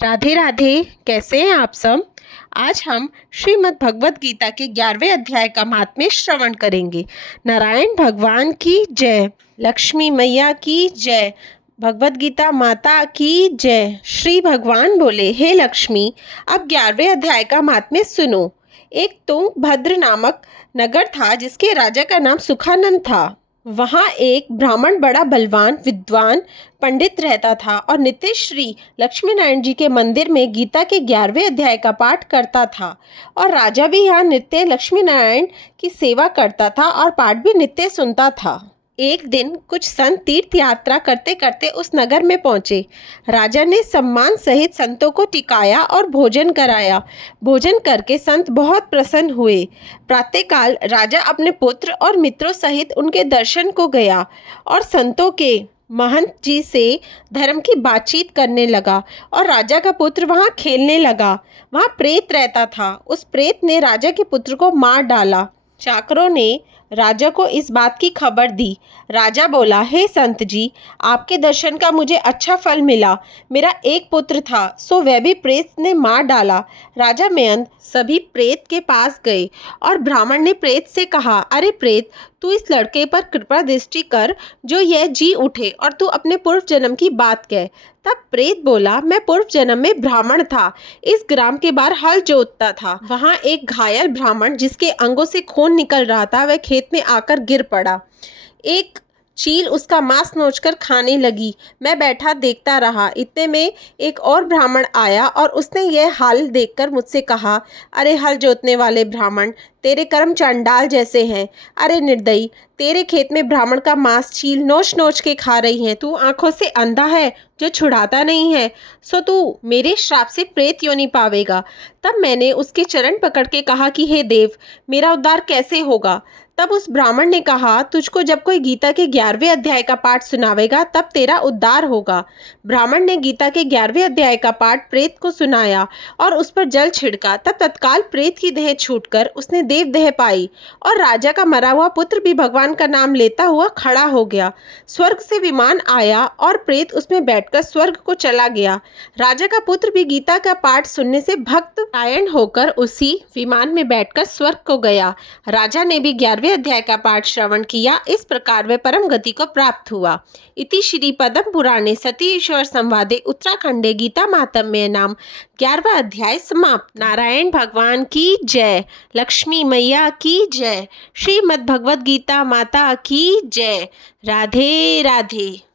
राधे राधे। कैसे हैं आप सब। आज हम श्रीमद् भगवत गीता के 11वें अध्याय का महात्म्य श्रवण करेंगे। नारायण भगवान की जय, लक्ष्मी मैया की जय, भगवत गीता माता की जय। श्री भगवान बोले, हे लक्ष्मी, अब 11वें अध्याय का महात्म्य सुनो। एक तुंगभद्र नामक नगर था जिसके राजा का नाम सुखानंद था। वहाँ एक ब्राह्मण बड़ा बलवान विद्वान पंडित रहता था और नित्य श्री लक्ष्मी नारायण जी के मंदिर में गीता के 11वें अध्याय का पाठ करता था। और राजा भी यहाँ नित्य लक्ष्मी नारायण की सेवा करता था और पाठ भी नित्य सुनता था। एक दिन कुछ संत तीर्थ यात्रा करते करते उस नगर में पहुंचे। राजा ने सम्मान सहित संतों को टिकाया और भोजन कराया। भोजन करके संत बहुत प्रसन्न हुए। प्रातःकाल राजा अपने पुत्र और मित्रों सहित उनके दर्शन को गया और संतों के महंत जी से धर्म की बातचीत करने लगा। और राजा का पुत्र वहाँ खेलने लगा। वहाँ प्रेत रहता था। उस प्रेत ने राजा के पुत्र को मार डाला। चाकरों ने राजा को इस बात की खबर दी। राजा बोला, हे संत जी, आपके दर्शन का मुझे अच्छा फल मिला। मेरा एक पुत्र था, सो वह भी प्रेत ने मार डाला। राजा मेयंद सभी प्रेत के पास गए और ब्राह्मण ने प्रेत से कहा, अरे प्रेत, तू इस लड़के पर कृपा दृष्टि कर जो यह जी उठे और तू अपने पूर्व जन्म की बात कह। तब प्रेत बोला, मैं पूर्व जन्म में ब्राह्मण था, इस ग्राम के बाहर हल जोतता था। वहाँ एक घायल ब्राह्मण जिसके अंगों से खून निकल रहा था, वह खेत में आकर गिर पड़ा। एक चील उसका मांस नोचकर खाने लगी। मैं बैठा देखता रहा। इतने में एक और ब्राह्मण आया और उसने यह हाल देखकर मुझसे कहा, अरे हल जोतने वाले ब्राह्मण, तेरे कर्म चांडाल जैसे हैं। अरे निर्दयी, तेरे खेत में ब्राह्मण का मांस चील नोच नोच के खा रही है। तू आंखों से अंधा है जो छुड़ाता नहीं है, सो तू मेरे श्राप से प्रेत योनि पावेगा। तब मैंने उसके चरण पकड़ के कहा कि हे देव, मेरा उद्धार कैसे होगा। तब उस ब्राह्मण ने कहा, तुझको जब कोई गीता के 11वें अध्याय का पाठ सुनावेगा तब तेरा उद्धार होगा। ब्राह्मण ने गीता के 11वें अध्याय का पाठ प्रेत को सुनाया और उस पर जल छिड़का। तब तत्काल प्रेत की देह छूटकर उसने देव देह पाई और राजा का मरा हुआ पुत्र भी भगवान का नाम लेता हुआ खड़ा हो गया। स्वर्ग से विमान आया और प्रेत उसमें बैठकर स्वर्ग को चला गया। राजा का पुत्र भी गीता का पाठ सुनने से भक्त आयन होकर उसी विमान में बैठकर स्वर्ग को गया। राजा ने भी 11वें अध्याय का पाठ श्रवण किया। इस प्रकार वे परम गति को प्राप्त हुआ। इति श्री पद्म पुराणे सती ईश्वर संवादे उत्तराखंडे गीता महात्म्य नाम 11वां अध्याय समाप्त। नारायण भगवान की जय, लक्ष्मी मैया की जय, श्रीमद् भगवत गीता माता की जय। राधे राधे।